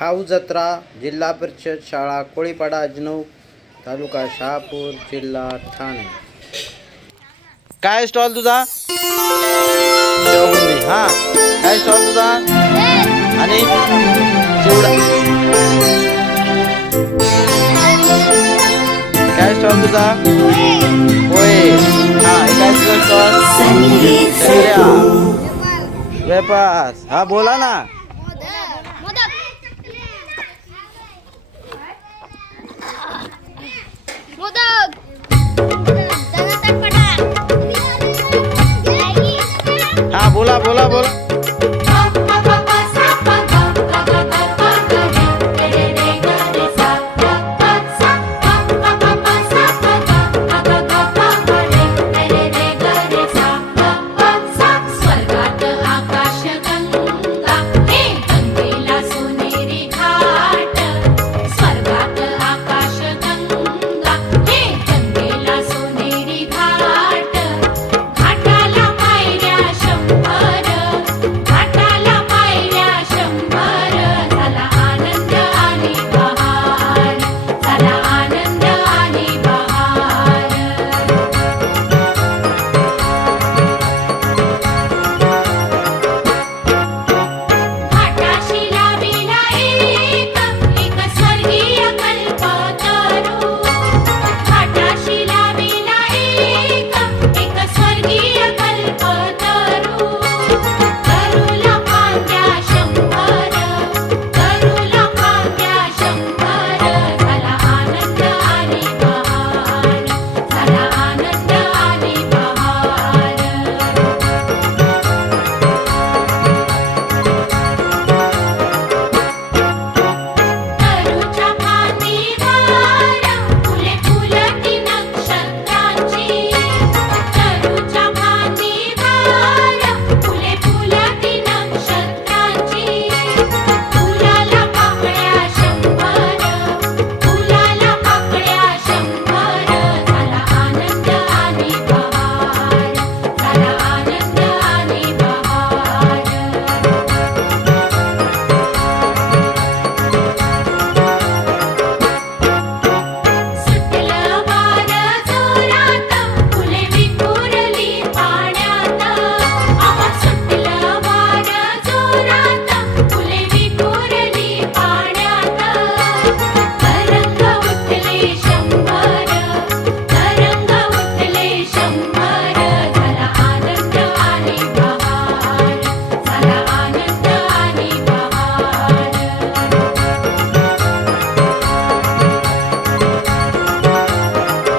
खाऊ जत्रा जिल्हा परिषद शाळा कोळीपाडा अजनूक तालुका शहापूर जिल्हा ठाणे। काय स्टॉल तुझा? शेवबुंदी। हा काय स्टॉल तुझा? आणि चिवडा काय स्टॉल तुझा? होय। हा काय तुझा स्टॉल? वेपास। हा बोला ना।